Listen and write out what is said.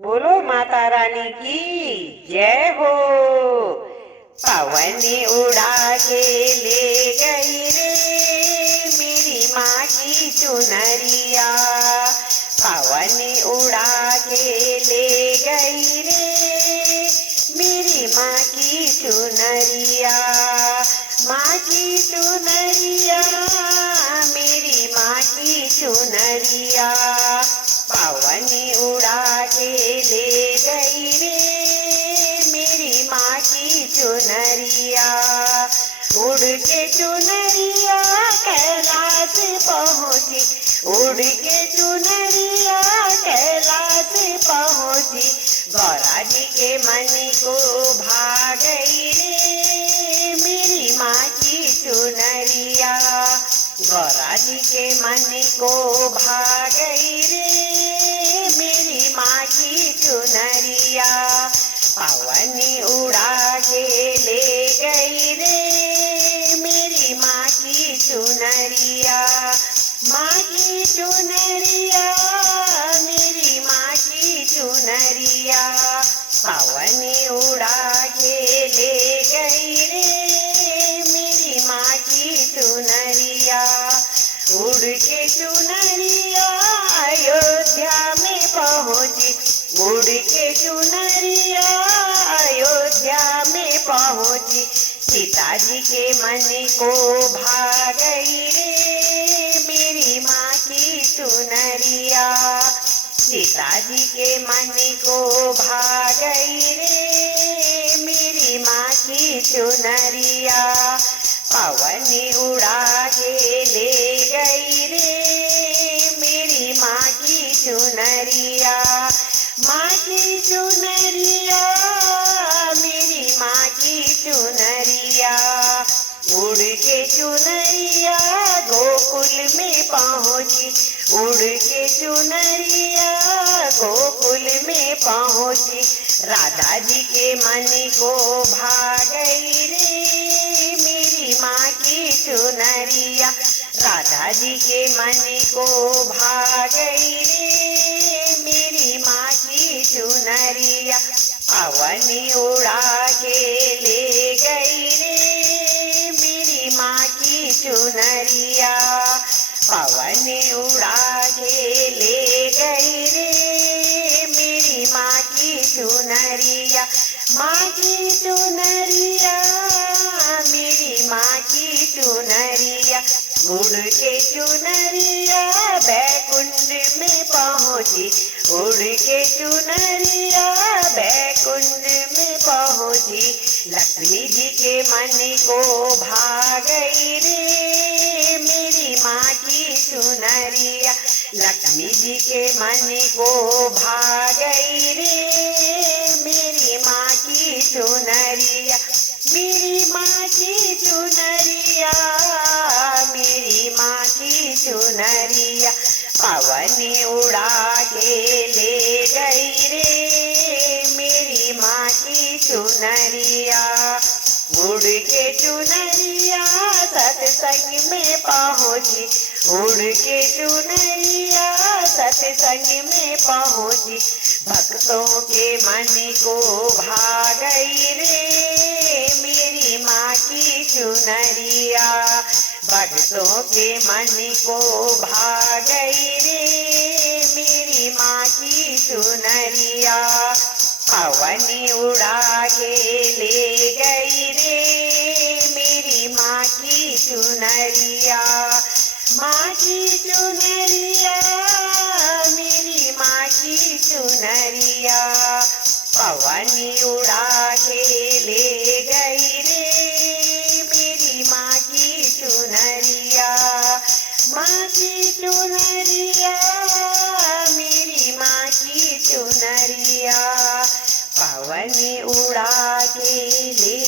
बोलो माता रानी की जय हो। पवन उड़ा के ले गई रे मेरी माँ की चुनरिया। पवन उड़ा के ले गई रे मेरी माँ की चुनरिया। माँ की चुनरिया मेरी माँ की चुनरिया। पवन उड़ा के ले गई रे मेरी माँ की चुनरिया। उड़ के चुनरिया कैलाश पहुँची, उड़ के चुनरिया कैलाश पहुँची। गौरा जी के मन को भा गई रे मेरी माँ की चुनरिया। गौरा जी के मन को भा गई रे मेरी माँ की चुनरिया। पवन उड़ा के ले गई रे मेरी माँ की चुनरिया। माँ की चुनरिया मेरी माँ की चुनरिया। पवन उड़ा के ले गई रे मेरी माँ की चुनरिया। उड़ के चुनरिया अयोध्या में पहुँची, उड़ के चुनरिया अयोध्या में पहुँची। सीता जी के मन को भा गई रे मेरी माँ की चुनरिया। सीता जी के मन को भा गई रे मेरी माँ की चुनरिया। पवन उड़ा के ले गई रे मेरी माँ की चुनरिया। माँ की चुनरिया मेरी माँ की चुनरिया। उड़ के चुनरिया गोकुल में पहुँची, उड़ के चुनरिया गोकुल में पहुँची। राधा जी के मन को भा गई रे मेरी माँ की चुनरिया। राधा जी के मन को भा गई रे मेरी माँ की चुनरिया। पवन उड़ा के ले गई रे मेरी माँ की चुनरिया। पवन उड़ा के ले गई रे मेरी माँ की चुनरिया। माँ की चुनरिया मेरी माँ की चुनरिया। उड़ के चुनरिया बैकुंठ में पहुँची, उड़ के चुनरिया बैकुंठ में पहुँची। लक्ष्मी जी के मन को भा गई रे मेरी माँ की चुनरिया। लक्ष्मी जी के मन को भा गई रे मेरी माँ की चुनरिया। मेरी माँ की चुनरिया मेरी माँ की चुनरिया। पवन उड़ा के ले गई रे मेरी माँ की चुनरिया। उड़ के चुनरिया सत्संग में पहुँची, उड़ के चुनरिया सत्संग में पहुँची। भक्तों के मन को भा गई रे मेरी माँ की चुनरिया। भक्तों के मन को भा गई रे मेरी माँ की चुनरिया। पवन उड़ा के ले गई रे मेरी माँ की चुनरिया। माँ की चुनरिया मेरी माँ की चुनरिया। पवन उड़ा के ले गई रे मेरी माँ की चुनरिया। माँ की चुनरिया मेरी माँ की चुनरिया। पवन उड़ा के ले